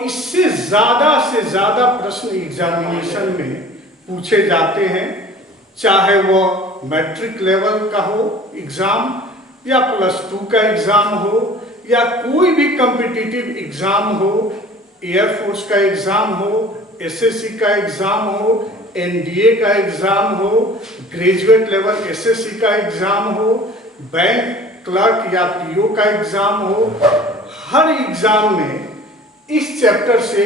इससे से ज्यादा प्रश्न एग्जामिनेशन में पूछे जाते हैं, चाहे वो मैट्रिक लेवल का हो एग्जाम या +2 का एग्जाम हो या कोई भी कॉम्पिटिटिव एग्जाम हो, एयरफोर्स का एग्जाम हो, एसएससी का एग्जाम हो, एनडीए का एग्जाम हो, ग्रेजुएट लेवल एसएससी का एग्जाम हो, बैंक क्लर्क या पीओ का एग्जाम हो। हर एग्जाम में इस चैप्टर से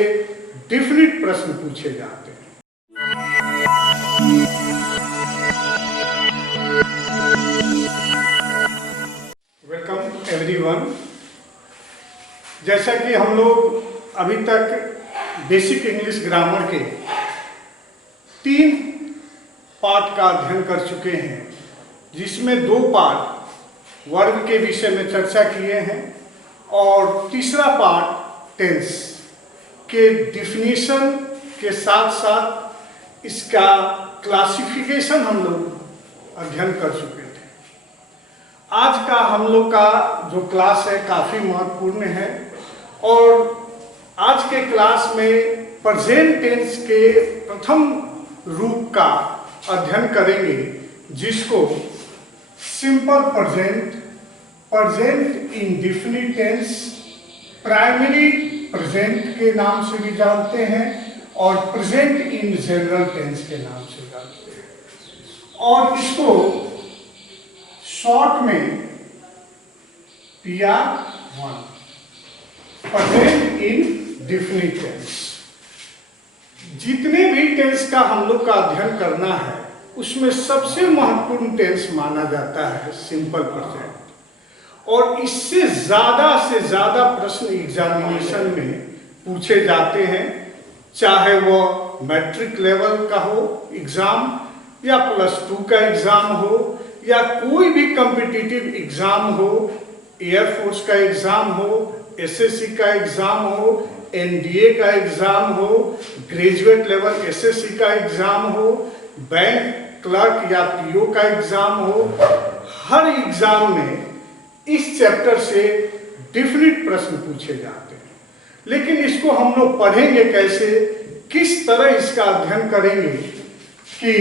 डिफरेंट प्रश्न पूछे जाते हैं। Welcome everyone. जैसा कि हम लोग अभी तक बेसिक इंग्लिश ग्रामर के 3 पार्ट का अध्ययन कर चुके हैं, जिसमें 2 पार्ट वर्ब के विषय में चर्चा किए हैं और तीसरा पार्ट टेंस के डिफिनीशन के साथ साथ इसका क्लासिफिकेशन हम लोग अध्ययन कर चुके थे। आज का हम लोग का जो क्लास है काफ़ी महत्वपूर्ण है और आज के क्लास में प्रेजेंट टेंस के प्रथम रूप का अध्ययन करेंगे, जिसको simple present, present indefinite tense, primary present के नाम से भी जानते हैं और प्रेजेंट इन जनरल टेंस के नाम से जानते हैं, और इसको शॉर्ट में PR1, present in definite tense. जितने भी टेंस का हम लोग का अध्ययन करना है, उसमें सबसे महत्वपूर्ण टेंस माना जाता है सिंपल प्रेजेंट, और इससे ज्यादा प्रश्न एग्जामिनेशन में पूछे जाते हैं, चाहे वो मैट्रिक लेवल का हो एग्जाम या +2 का एग्जाम हो या कोई भी कॉम्पिटिटिव एग्जाम हो, एयरफोर्स का एग्जाम हो, एसएससी का एग्जाम हो, एनडीए का एग्जाम हो, ग्रेजुएट लेवल एसएससी का एग्जाम हो, बैंक क्लर्क या पीओ का एग्जाम हो। हर एग्जाम में इस चैप्टर से डिफरेंट प्रश्न पूछे जाते हैं, लेकिन इसको हम लोग पढ़ेंगे कैसे, किस तरह इसका अध्ययन करेंगे कि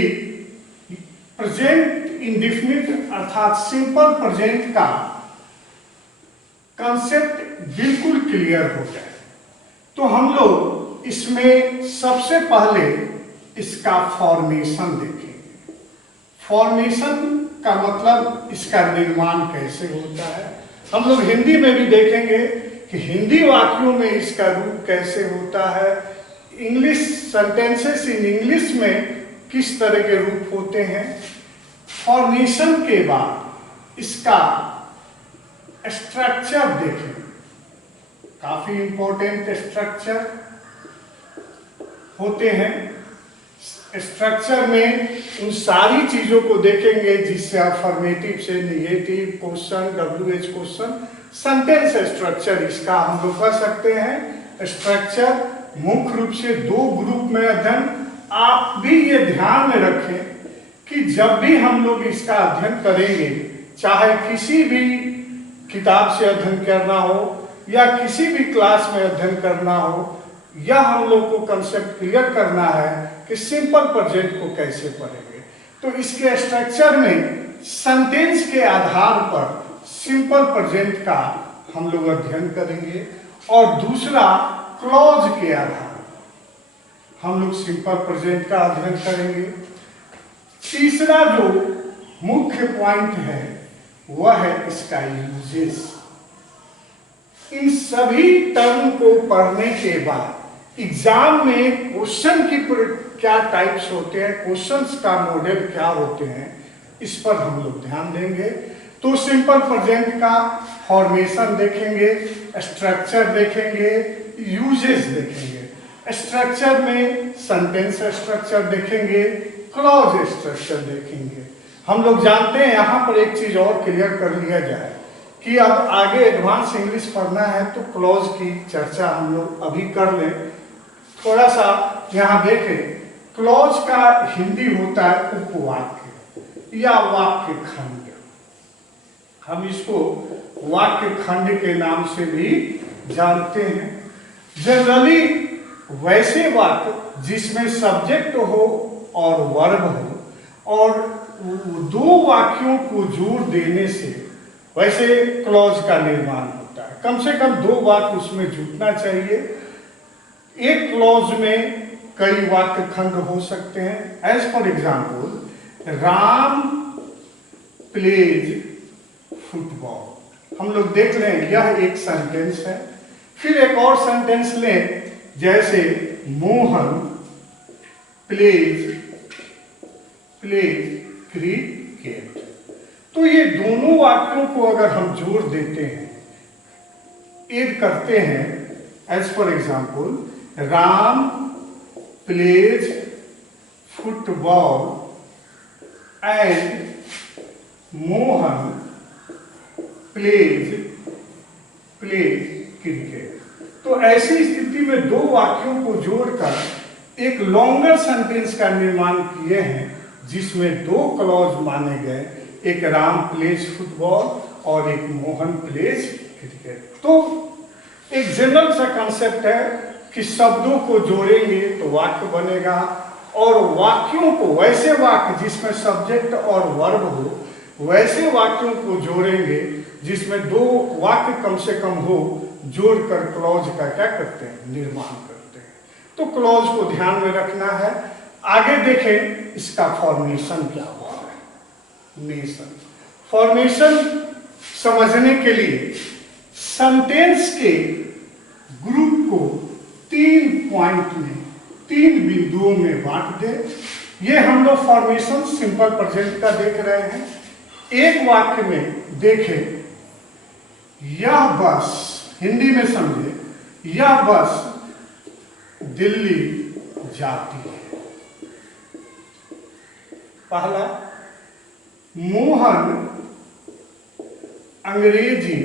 प्रेजेंट इंडेफिनिट अर्थात सिंपल प्रेजेंट का कॉन्सेप्ट बिल्कुल क्लियर हो जाए। तो हम लोग इसमें सबसे पहले इसका फॉर्मेशन देखेंगे। फॉर्मेशन का मतलब इसका निर्माण कैसे होता है। हम लोग हिंदी में भी देखेंगे कि हिंदी वाक्यों में इसका रूप कैसे होता है, इंग्लिश सेंटेंसेस इन इंग्लिश में किस तरह के रूप होते हैं। फॉर्मेशन के बाद इसका स्ट्रक्चर देखेंगे, काफी इंपॉर्टेंट स्ट्रक्चर होते हैं। स्ट्रक्चर में उन सारी चीजों को देखेंगे जिससे अफर्मेटिव से negative question, WH question, sentence structure इसका हम लोग कर सकते हैं। स्ट्रक्चर मुख्य रूप से 2 ग्रुप में अध्ययन। आप भी ये ध्यान में रखें कि जब भी हम लोग इसका अध्ययन करेंगे, चाहे किसी भी किताब से अध्ययन करना हो या किसी भी क्लास में अध्ययन करना हो, यह हम लोग को कंसेप्ट क्लियर करना है कि सिंपल प्रेजेंट को कैसे पढ़ेंगे। तो इसके स्ट्रक्चर में सेंटेंस के आधार पर सिंपल प्रेजेंट का हम लोग अध्ययन करेंगे और दूसरा क्लॉज के आधार पर हम लोग सिंपल प्रेजेंट का अध्ययन करेंगे। तीसरा जो मुख्य पॉइंट है वह है इसका यूजेस। इन सभी टर्म को पढ़ने के बाद एग्जाम में क्वेश्चन की क्या टाइप्स होते हैं, क्वेश्चंस का मॉडल क्या होते हैं, इस पर हम लोग ध्यान देंगे। तो सिंपल प्रेजेंट का फॉर्मेशन देखेंगे, स्ट्रक्चर देखेंगे, यूजेस देखेंगे। स्ट्रक्चर में सेंटेंस स्ट्रक्चर देखेंगे, क्लॉज स्ट्रक्चर देखेंगे। हम लोग जानते हैं, यहाँ पर एक चीज और क्लियर कर लिया जाए कि अब आगे एडवांस इंग्लिश पढ़ना है तो क्लॉज की चर्चा हम लोग अभी कर लें। थोड़ा सा यहाँ देखें, क्लॉज का हिंदी होता है उपवाक्य या वाक्य खंड। हम इसको वाक्य खंड के नाम से भी जानते हैं। जनरली वैसे वाक्य जिसमें सब्जेक्ट हो और वर्ब हो और दो वाक्यों को जोड़ देने से वैसे क्लॉज का निर्माण होता है। कम से कम दो वाक्य उसमें जुटना चाहिए। एक क्लॉज में कई वाक्य खंड हो सकते हैं। As for example, Ram plays football. हम लोग देख रहे हैं यह एक सेंटेंस है। फिर एक और सेंटेंस लें, जैसे मोहन प्लेज क्रिकेट। तो ये दोनों वाक्यों को अगर हम जोड़ देते हैं, ऐड करते हैं, as for example, Ram plays football and Mohan plays cricket. तो ऐसी स्थिति में दो वाक्यों को जोड़कर एक लॉन्गर सेंटेंस का निर्माण किए हैं, जिसमें दो क्लॉज माने गए, एक राम प्लेज फुटबॉल और एक मोहन प्लेज क्रिकेट। तो एक जनरल सा कंसेप्ट है कि शब्दों को जोड़ेंगे तो वाक्य बनेगा, और वाक्यों को, वैसे वाक्य जिसमें सब्जेक्ट और वर्ब हो, वैसे वाक्यों को जोड़ेंगे जिसमें दो वाक्य कम से कम हो, जोड़कर क्लॉज का क्या करते हैं, निर्माण करते हैं। तो क्लॉज को ध्यान में रखना है। आगे देखें इसका फॉर्मेशन क्या हुआ है। नेशन फॉर्मेशन समझने के लिए सेंटेंस के ग्रुप को 3 पॉइंट में, 3 बिंदुओं में बांट दे। ये हम लोग फॉर्मेशन सिंपल प्रेजेंट का देख रहे हैं। एक वाक्य में देखें, यह बस, हिंदी में समझे, यह बस दिल्ली जाती है। पहला, मोहन अंग्रेजी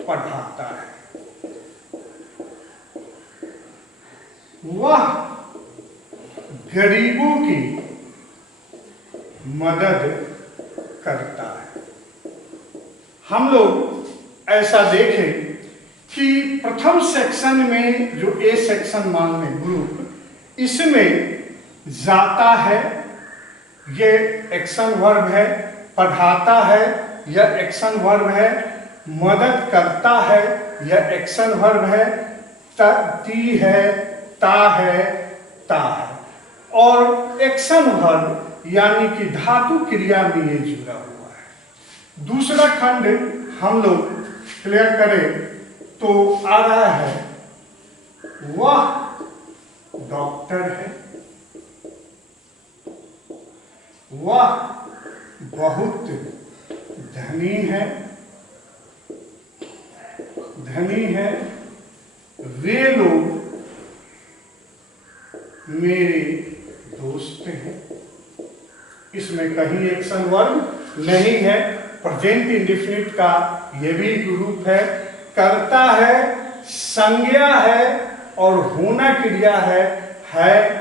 पढ़ाता है। वह गरीबों की मदद करता है। हम लोग ऐसा देखें कि प्रथम सेक्शन में जो ए सेक्शन मान लें ग्रुप, इसमें जाता है, ये एक्शन वर्ब है, पढ़ाता है, यह एक्शन वर्ब है, मदद करता है, यह एक्शन वर्ब है, ती है, ता है, ता है, और एक्शन वर्ब यानी कि धातु क्रिया में ये जुड़ा हुआ है। दूसरा खंड हम लोग क्लियर करें तो आ रहा है, वह डॉक्टर है, वह बहुत धनी है, वे लोग मेरे दोस्त हैं। इसमें कहीं एक्शन वर्ब नहीं है। प्रेजेंट इंडेफिनिट का ये भी ग्रुप है। करता है, संज्ञा है और होना क्रिया है, हैं,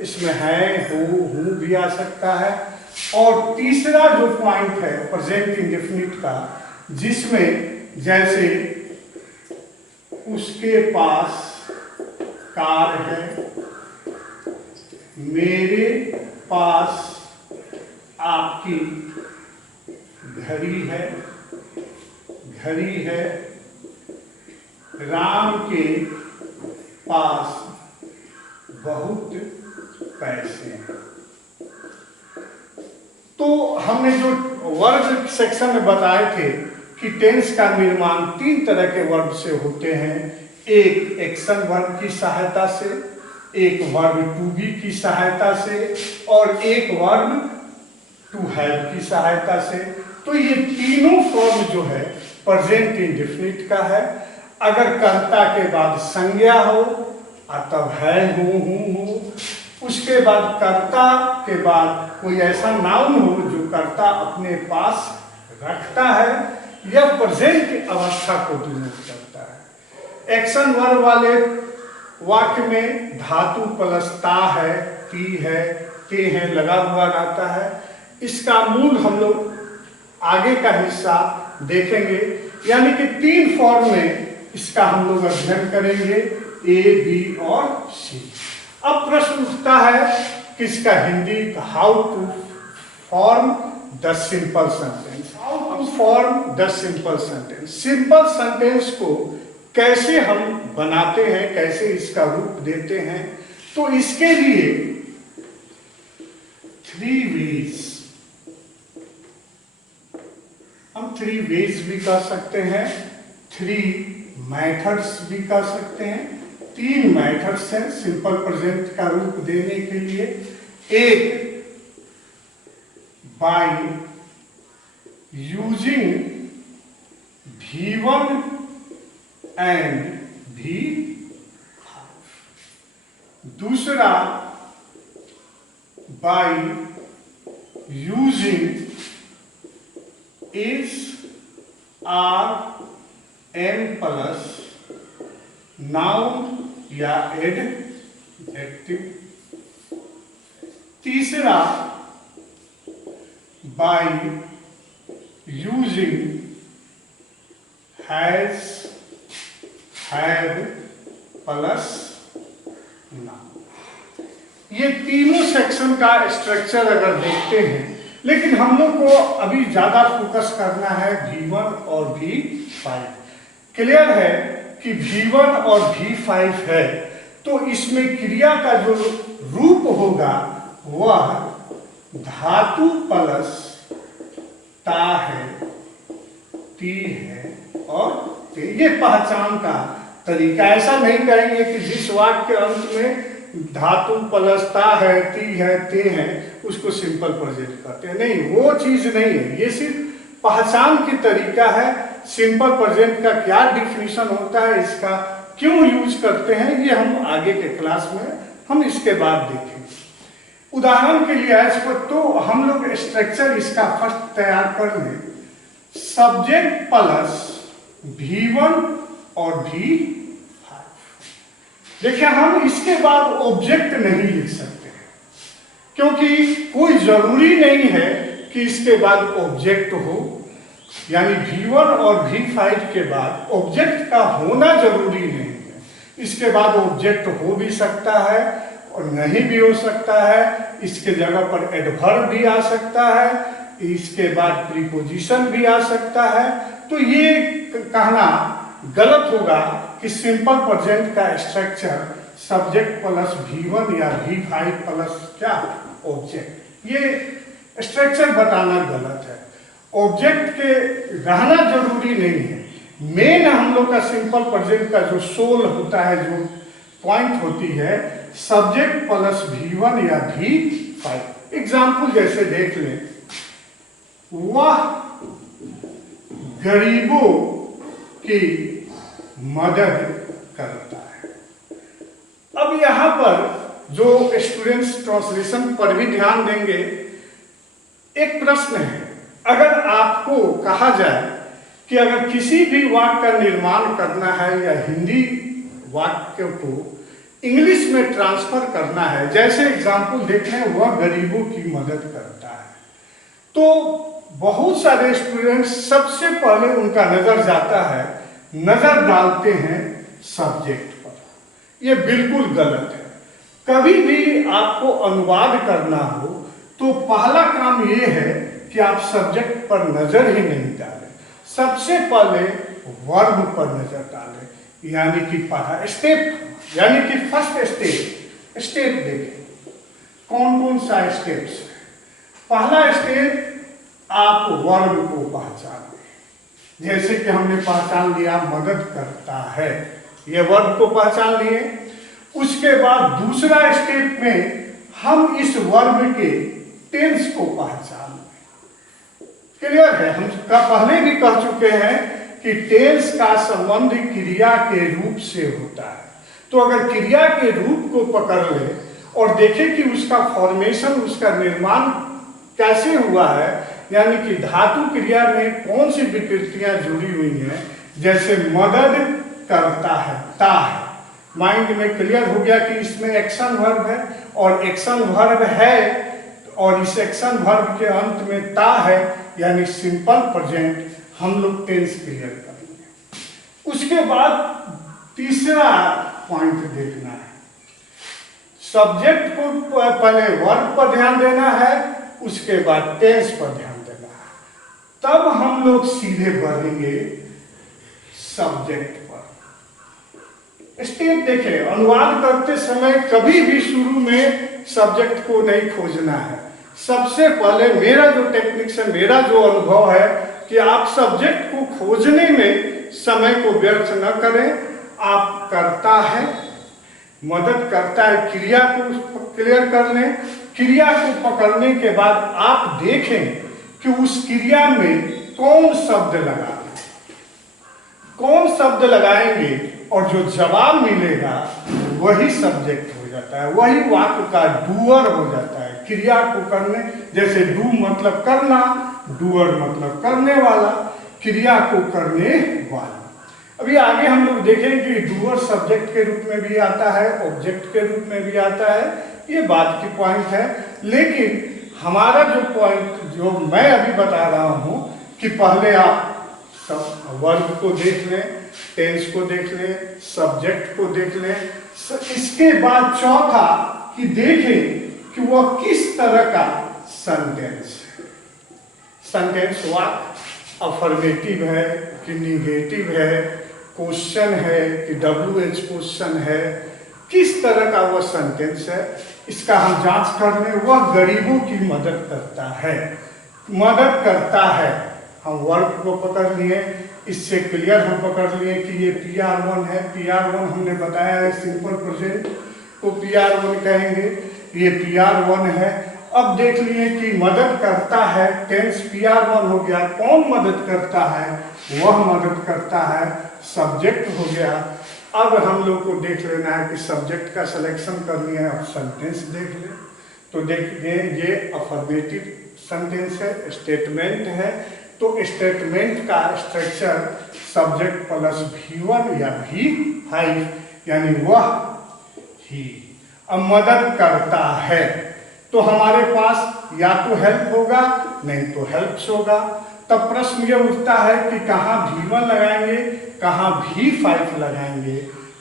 इसमें है, हूँ भी आ सकता है। और तीसरा जो पॉइंट है प्रेजेंट इंडेफिनिट का, जिसमें जैसे उसके पास कार है, मेरे पास आपकी घड़ी है, राम के पास बहुत पैसे हैं। तो हमने जो वर्ब सेक्शन में बताए थे कि टेंस का निर्माण 3 तरह के वर्ब से होते हैं। एक एक्शन वर्ब की सहायता से, एक वर्ब टू बी की सहायता से, और एक वर्ब टू हैव की सहायता से। तो ये तीनों फॉर्म जो है प्रेजेंट इंडेफिनिट का है। अगर कर्ता के बाद संज्ञा हो तब है, हूँ, उसके बाद कर्ता के बाद कोई ऐसा नाउन हो जो कर्ता अपने पास रखता है, यह प्रेजेंट की अवस्था को डिनोट करता है। एक्शन वर्ब वाले वाक्य में धातु प्लस ता है, ती है, ते है लगा हुआ रहता है। इसका मूल हम लोग आगे का हिस्सा देखेंगे, यानी कि 3 फॉर्म में इसका हम लोग अध्ययन करेंगे ए, बी और सी। अब प्रश्न उठता है कि इसका Hindi, how to form the simple sentence. How to form the simple sentence. Simple sentence को कैसे हम बनाते हैं, कैसे इसका रूप देते हैं, तो इसके लिए 3 वेज, हम 3 वेज भी कह सकते हैं, 3 मेथड्स भी कह सकते हैं। 3 मेथड्स हैं सिंपल प्रेजेंट का रूप देने के लिए। एक, by using V1 and V5। दूसरा, by using is, are, am plus noun या एडजेक्टिव। तीसरा, by using has, have plus noun. ये तीनों सेक्शन का स्ट्रक्चर अगर देखते हैं, लेकिन हम लोग को अभी ज्यादा फोकस करना है V1 और V5। क्लियर है कि V1 और V5 है, तो इसमें क्रिया का जो रूप होगा वह धातु प्लस ता है, ती है और ते। ये पहचान का तरीका। ऐसा नहीं कहेंगे कि जिस वाक्य के अंत में धातु प्लस ता है, ती है, ते है, उसको सिंपल प्रेजेंट करते हैं। नहीं, वो चीज नहीं है। ये सिर्फ पहचान की तरीका है। सिंपल प्रेजेंट का क्या डिफिनीशन होता है, इसका क्यों यूज करते हैं, ये हम आगे के क्लास में हम इसके बाद देखेंगे। उदाहरण के लिए तो हम लोग स्ट्रक्चर इसका फर्स्ट तैयार कर लें। सब्जेक्ट प्लस V1 और V5। देखिए, हम इसके बाद ऑब्जेक्ट नहीं लिख सकते हैं, क्योंकि कोई जरूरी नहीं है कि इसके बाद ऑब्जेक्ट हो। यानी V1 और V5 के बाद ऑब्जेक्ट का होना जरूरी नहीं है। इसके बाद ऑब्जेक्ट हो भी सकता है और नहीं भी हो सकता है। इसके जगह पर एडवर्ब भी आ सकता है, इसके बाद प्रीपोजिशन भी आ सकता है। तो ये कहना गलत होगा कि सिंपल प्रेजेंट का स्ट्रक्चर सब्जेक्ट प्लस V1 या V5 प्लस क्या ऑब्जेक्ट, ये स्ट्रक्चर बताना गलत है। ऑब्जेक्ट के रहना जरूरी नहीं है। मेन हम लोग का सिंपल प्रेजेंट का जो सोल होता है, जो पॉइंट होती है, सब्जेक्ट प्लस V1 या V5। एग्जाम्पल जैसे देख लें, वह गरीबों की मदद करता है। अब यहां पर जो स्टूडेंट्स ट्रांसलेशन पर भी ध्यान देंगे, एक प्रश्न है। अगर आपको कहा जाए कि अगर किसी भी वाक्य का निर्माण करना है या हिंदी वाक्य को इंग्लिश में ट्रांसफर करना है, जैसे एग्जाम्पल देख लें, वह गरीबों की मदद करता है, तो बहुत सारे स्टूडेंट्स सबसे पहले उनका नजर जाता है, नजर डालते हैं सब्जेक्ट पर। यह बिल्कुल गलत है। कभी भी आपको अनुवाद करना हो तो पहला काम यह है कि आप सब्जेक्ट पर नजर ही नहीं डालें, सबसे पहले वर्ब पर नजर डालें। यानी कि पहला स्टेप, यानी कि फर्स्ट स्टेप देखें कौन कौन सा स्टेप्स है। पहला स्टेप, आप वर्ब को पहचानें। जैसे कि हमने पहचान लिया मदद करता है, यह वर्ब को पहचान लिए। उसके बाद दूसरा स्टेप में हम इस वर्ब के टेंस को पहचान लें। क्लियर है? हम पहले भी कह चुके हैं कि टेंस का संबंध क्रिया के रूप से होता है। तो अगर क्रिया के रूप को पकड़ ले और देखें कि उसका फॉर्मेशन, उसका निर्माण कैसे हुआ है, यानी कि धातु क्रिया में कौन सी विकृतियां जुड़ी हुई हैं, जैसे मदद करता है, ता है। माइंड में क्लियर हो गया कि इसमें एक्शन वर्ब है और एक्शन वर्ब है, और इस एक्शन वर्ब के अंत में ता है, यानी सिंपल प्रेजेंट। हम लोग टेंस क्लियर करेंगे। उसके बाद तीसरा पॉइंट देखना है, सब्जेक्ट को पहले वर्ब पर ध्यान देना है, उसके बाद टेंस पर ध्यान देना है, तब हम लोग सीधे बढ़ेंगे सब्जेक्ट पर। स्टेप देखें, अनुवाद करते समय कभी भी शुरू में सब्जेक्ट को नहीं खोजना है। सबसे पहले मेरा जो टेक्निक्स है, मेरा जो अनुभव है कि आप सब्जेक्ट को खोजने में समय को व्यर्थ न करें। आप करता है, मदद करता है क्रिया को क्लियर कर लें। क्रिया को पकड़ने के बाद आप देखें कि उस क्रिया में कौन शब्द लगा, कौन शब्द लगाएंगे और जो जवाब मिलेगा वही सब्जेक्ट हो जाता है, वही वाक्य का डूअर हो जाता है। क्रिया को करने, जैसे डू मतलब करना, डूअर मतलब करने वाला, क्रिया को करने वाला। अभी आगे हम लोग देखें कि डूअर सब्जेक्ट के रूप में भी आता है, ऑब्जेक्ट के रूप में भी आता है, ये बात की पॉइंट है। लेकिन हमारा जो पॉइंट जो मैं अभी बता रहा हूं कि पहले आप सब वर्ब को देख लें, टेंस को देख लें, सब्जेक्ट को देख लें, इसके बाद चौथा कि देखें कि वह किस तरह का सेंटेंस है। सेंटेंस वाक्य अफर्मेटिव है कि निगेटिव है, क्वेश्चन है कि WH क्वेश्चन है, किस तरह का वह सेंटेंस है, इसका हम जांच कर लें। वह गरीबों की मदद करता है, मदद करता है। हम वर्ब को पकड़ लिए, इससे क्लियर हम पकड़ लिए कि ये PR1 है। PR1 हमने बताया है, सिंपल प्रेजेंट को PR1 कहेंगे, ये PR1 है। अब देख लिए कि मदद करता है, टेंस PR1 हो गया। कौन मदद करता है? वह मदद करता है, सब्जेक्ट हो गया। अब हम लोग को देख लेना है कि सब्जेक्ट का सिलेक्शन कर लिया है, अब सेंटेंस देख ले। तो देखिए ये अफर्मेटिव सेंटेंस है, स्टेटमेंट है। तो स्टेटमेंट का स्ट्रक्चर सब्जेक्ट प्लस V1 या V5, यानी वह ही। अब मदद करता है तो हमारे पास या तो हेल्प होगा, नहीं तो हेल्प्स होगा। तब प्रश्न ये उठता है कि कहाँ V1 लगाएंगे, कहाँ V5 लगाएंगे।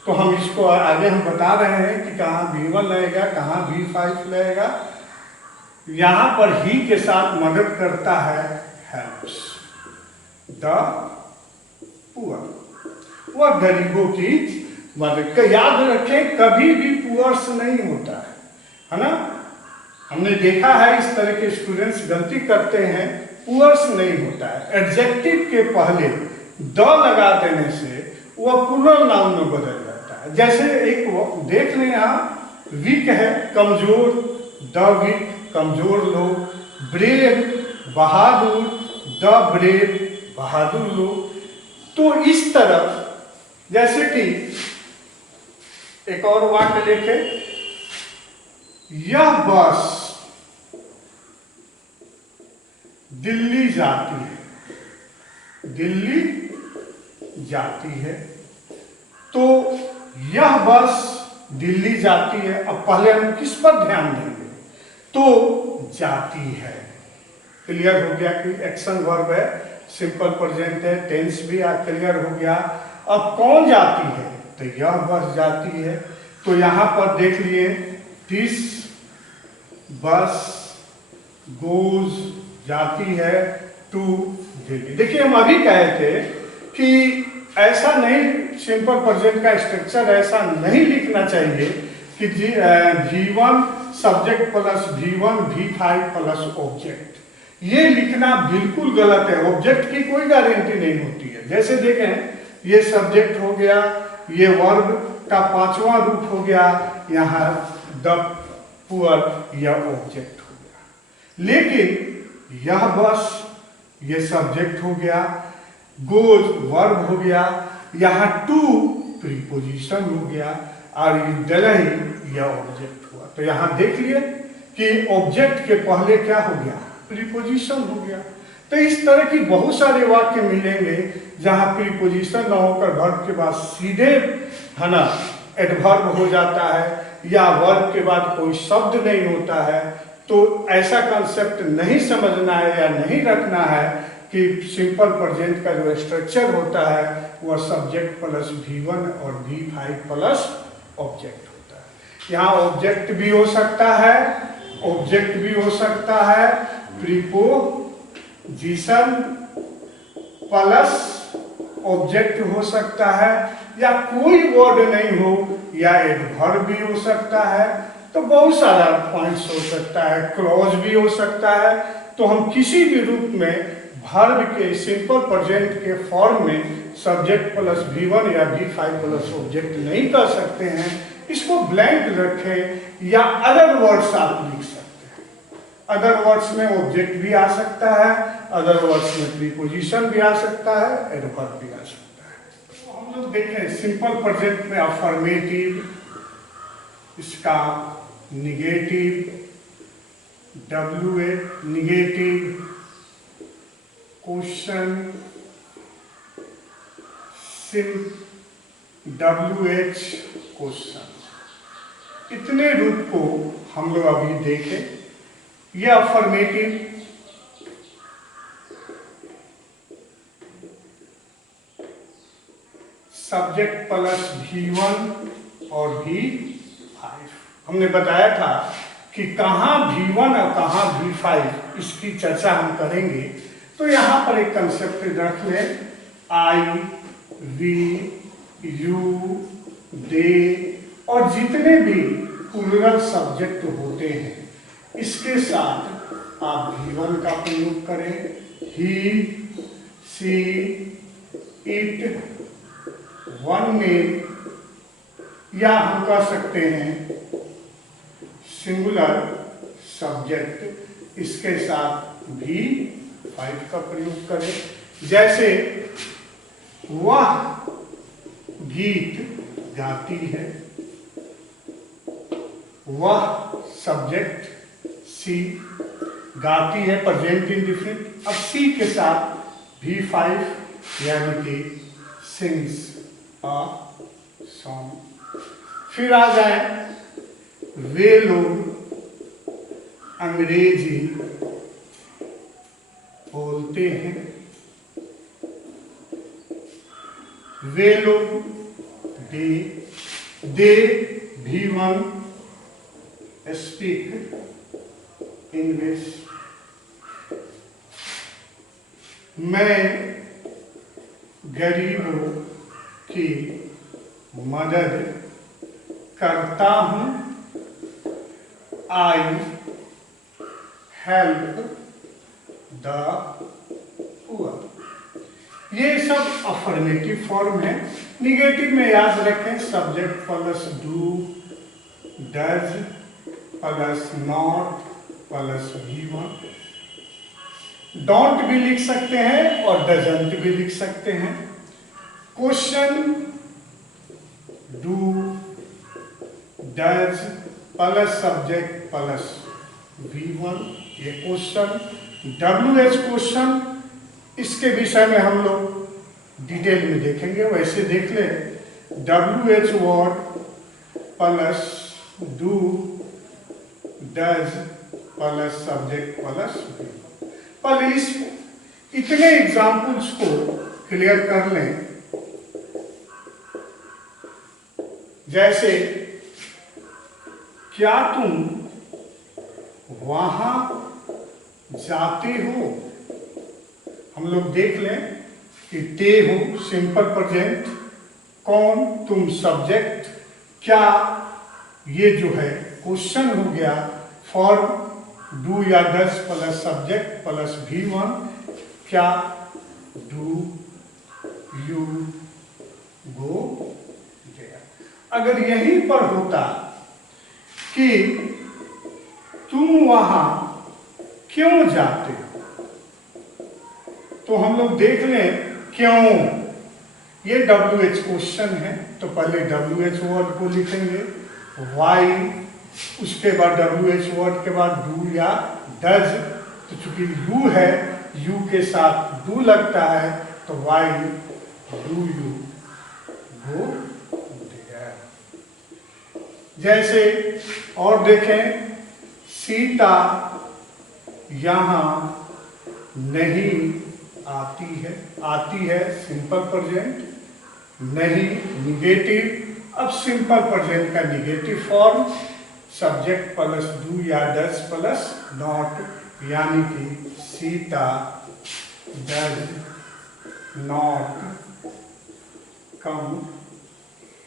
तो हम इसको आगे हम बता रहे हैं कि कहाँ V1 लगेगा, कहाँ V5 लगेगा। यहाँ पर ही के साथ मदद करता है हेल्प्स द पुअर, वह गरीबों की मदद। याद रखें कभी भी पुअर्स नहीं होता है ना। हमने देखा है इस तरह के स्टूडेंट्स गलती करते हैं, पुअर्स नहीं होता है। एडजेक्टिव के पहले द लगा देने से वह प्लूरल नाउन में बदल जाता है। जैसे एक देख लें यहाँ, वीक है कमजोर, द वीक कमजोर लोग, ब्रेव बहादुर, द ब्रेव बहादुर लोग। तो इस तरह जैसे कि एक और वाक्य देखें, यह बस दिल्ली जाती है, दिल्ली जाती है। तो यह बस दिल्ली जाती है। अब पहले हम किस पर ध्यान देंगे? तो जाती है। क्लियर हो गया कि एक्शन वर्ब है, सिंपल प्रेजेंट है, टेंस भी क्लियर हो गया। अब कौन जाती है? तो यह बस जाती है। तो यहां पर देख लिए, दिस बस गोज जाती है टू दिल्ली। देखिए हम अभी कहे थे कि ऐसा नहीं, सिंपल प्रेजेंट का स्ट्रक्चर ऐसा नहीं लिखना चाहिए कि V1 subject plus V1 V5 plus object. ये लिखना बिल्कुल गलत है। ऑब्जेक्ट की कोई गारंटी नहीं होती है। जैसे देखें, ये सब्जेक्ट हो गया, ये वर्ब का पांचवा रूप हो गया, यहाँ द पुअर या ऑब्जेक्ट हो गया। लेकिन यह बस ये सब्जेक्ट हो गया, गोज वर्ब हो गया, यहाँ टू प्रीपोजिशन हो गया और दिल्ली यह ऑब्जेक्ट हुआ। तो यहाँ देख लिए कि ऑब्जेक्ट के पहले क्या हो गया? प्रीपोजिशन हो गया। तो इस तरह की बहुत सारे वाक्य मिलेंगे जहां प्रीपोजिशन न होकर वर्ब के बाद सीधे है ना एडवर्ब हो जाता है, या वर्ब के बाद कोई शब्द नहीं होता है। तो ऐसा कंसेप्ट नहीं समझना है या नहीं रखना है कि सिंपल प्रेजेंट का जो स्ट्रक्चर होता है वह सब्जेक्ट प्लस V1 और V5 प्लस ऑब्जेक्ट होता है। यहाँ ऑब्जेक्ट भी हो सकता है, ऑब्जेक्ट भी हो सकता है, प्रीपोजिशन प्लस ऑब्जेक्ट हो सकता है, या कोई वर्ड नहीं हो, या एडवर्ब भी हो सकता है। तो बहुत सारा पॉइंट्स हो सकता है, क्लॉज भी हो सकता है। तो हम किसी भी रूप में वर्ब के सिंपल प्रेजेंट के फॉर्म में सब्जेक्ट प्लस V1 या V5 प्लस ऑब्जेक्ट नहीं कर सकते हैं। इसको ब्लैंक रखें या अदर वर्ड्स आप लिख सकते हैं। अदर वर्ड्स में ऑब्जेक्ट भी आ सकता है, अदर वर्ड्स में प्रीपोजिशन भी आ सकता है, एडवर्ब भी आ सकता है। तो हम लोग देखें सिंपल प्रेजेंट में अफर्मेटिव, इसका negative, WH negative, question, WH question, इतने रूप को हम लोग अभी देखें। यह अफर्मेटिव, सब्जेक्ट प्लस V1 और V5। हमने बताया था कि कहाँ V1 और कहाँ V5, इसकी चर्चा हम करेंगे। तो यहाँ पर एक कंसेप्ट रख लें, I, V, U, they और जितने भी प्लूरल सब्जेक्ट होते हैं इसके साथ आप V1 का प्रयोग करें, he, she, it, one में, या हम कह सकते हैं सिंगुलर सब्जेक्ट, इसके साथ V5 का प्रयोग करें। जैसे वह गीत गाती है, वह सब्जेक्ट, सी गाती है प्रेजेंट इंडिफिनिट। अब सी के साथ V5 यानी कि सिंग्स अ सॉन्ग। फिर आ जाए, वे लोग अंग्रेजी बोलते हैं, वे लोग दे V1 स्पीक इंग्लिश। मैं गरीबों की मदद करता हूँ, I help the poor। ये सब अफर्मेटिव फॉर्म है। निगेटिव में याद रखें subject plus do, does plus not plus V1। Don't भी लिख सकते हैं और डजंट भी लिख सकते हैं। Question do, does plus subject plus V1, ये क्वेश्चन। WH क्वेश्चन, इसके विषय में हम लोग डिटेल में देखेंगे। वैसे देख ले, WH word plus do, does plus subject plus V1। पहले इस इतने एग्जाम्पल्स को क्लियर कर लें। जैसे क्या तुम वहां जाते हो, हम लोग देख लें कि ते हो सिंपल प्रेजेंट, कौन तुम सब्जेक्ट, क्या ये जो है क्वेश्चन हो गया। फॉर्म डू या does plus subject plus V1, क्या डू यू गो देयर। अगर यहीं पर होता कि तुम वहां क्यों जाते हो, तो हम लोग देख लें क्यों, ये WH क्वेश्चन है तो पहले WH वर्ड को लिखेंगे, वाई, उसके बाद WH वर्ड के बाद डू या डज। तो चूंकि यू है, यू के साथ डू लगता है, तो why do you go there. जैसे और देखें, सीता यहाँ नहीं आती है सिंपल प्रेजेंट, नहीं निगेटिव। अब सिंपल प्रेजेंट का negative form subject plus do या डज प्लस नॉट, यानी कि Sita does not come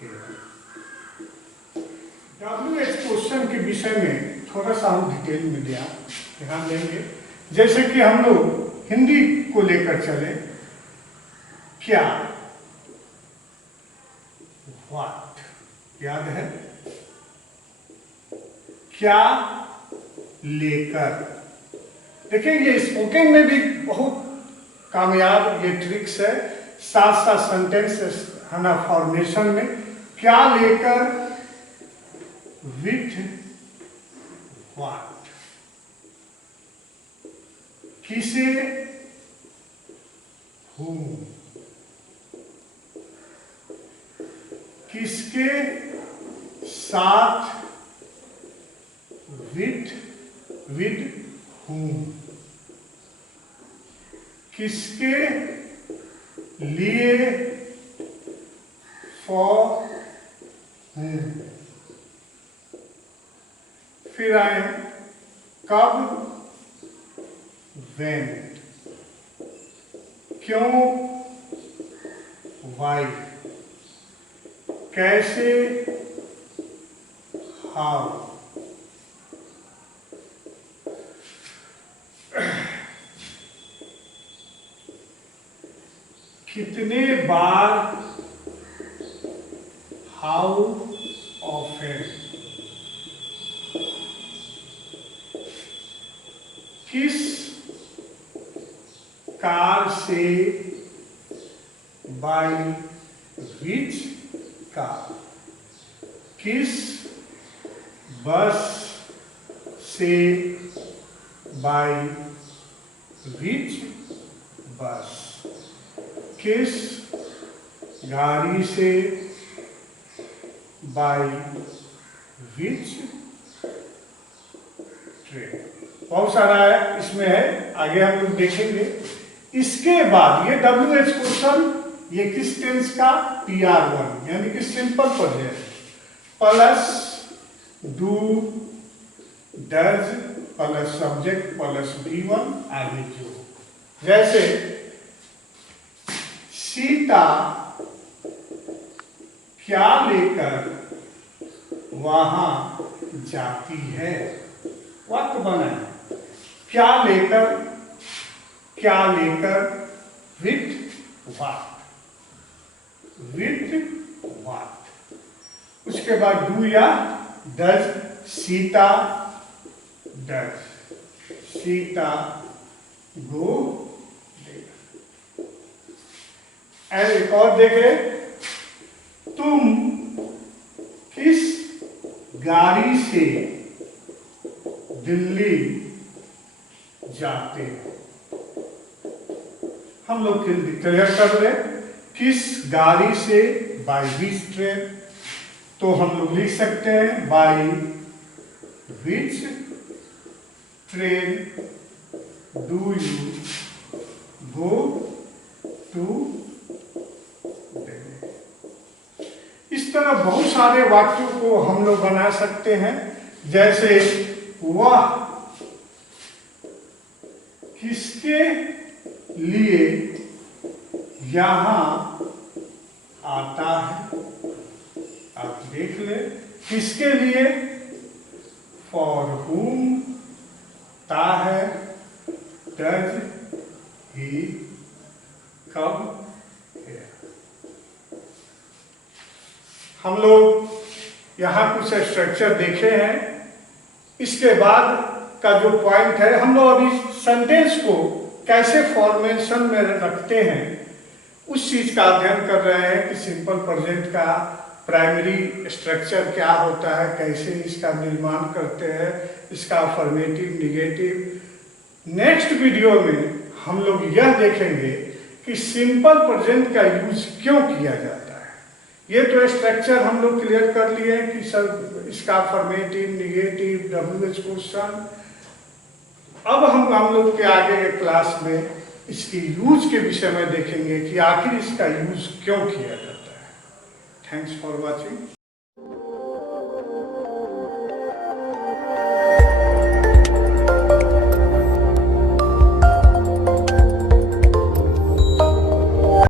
here. WH question के विषय में थोड़ा सा हम डिटेल में ध्यान देंगे। जैसे कि हम लोग हिंदी को लेकर चले, क्या, व्हाट, याद है, क्या लेकर। देखिए ये स्पोकन में भी बहुत कामयाब ये ट्रिक्स है, साथ साथ सेंटेंस है ना फॉर्मेशन में। क्या लेकर, विथ व्हाट, किसे, whom, किसके साथ, with whom, किसके लिए, for whom। फिर आए कब, when, क्यों, why, कैसे, how। कितने बार, how often, किस कार से, बाय विच कार, किस बस से, बाय विच बस, किस गाड़ी से, बाय विच ट्रेन। बहुत सारा है इसमें है, आगे हम लोग देखेंगे। इसके बाद ये WH क्वेश्चन, ये किस टेंस का, PR1 यानी कि simple present plus do does plus subject plus V1 आगे जो। जैसे सीता क्या लेकर वहां जाती है, वाक्य बना है। क्या लेकर, क्या लेकर, विथ व्हाट, विथ व्हाट। उसके बाद डू या डज, सीता डज, सीता गो। एक और देखे, तुम किस गाड़ी से दिल्ली जाते हो। हम लोग क्लियर कर रहे, किस गाड़ी से, बाय विच ट्रेन। तो हम लोग लिख सकते हैं by which train do you go to Delhi. इस तरह बहुत सारे वाक्यों को हम लोग बना सकते हैं। जैसे वह किसके लिए यहां आता है, आप देख ले, किसके लिए, फॉर हुम ता है, डज ही कम है। हम लोग यहां कुछ स्ट्रक्चर देखे हैं। इसके बाद का जो पॉइंट है, हम लोग अभी सेंटेंस को कैसे फॉर्मेशन में रखते हैं उस चीज का अध्ययन कर रहे हैं कि सिंपल प्रेजेंट का प्राइमरी स्ट्रक्चर क्या होता है, कैसे इसका निर्माण करते हैं, इसका अफर्मेटिव, निगेटिव। नेक्स्ट वीडियो में हम लोग यह देखेंगे कि सिंपल प्रेजेंट का यूज क्यों किया जाता है। ये तो स्ट्रक्चर हम लोग क्लियर कर लिए कि सब इसका अफर्मेटिव, निगेटिव, WH क्वेश्चन। अब हम लोग के आगे के क्लास में इसकी यूज के विषय में देखेंगे कि आखिर इसका यूज क्यों किया जाता है। Thanks for watching.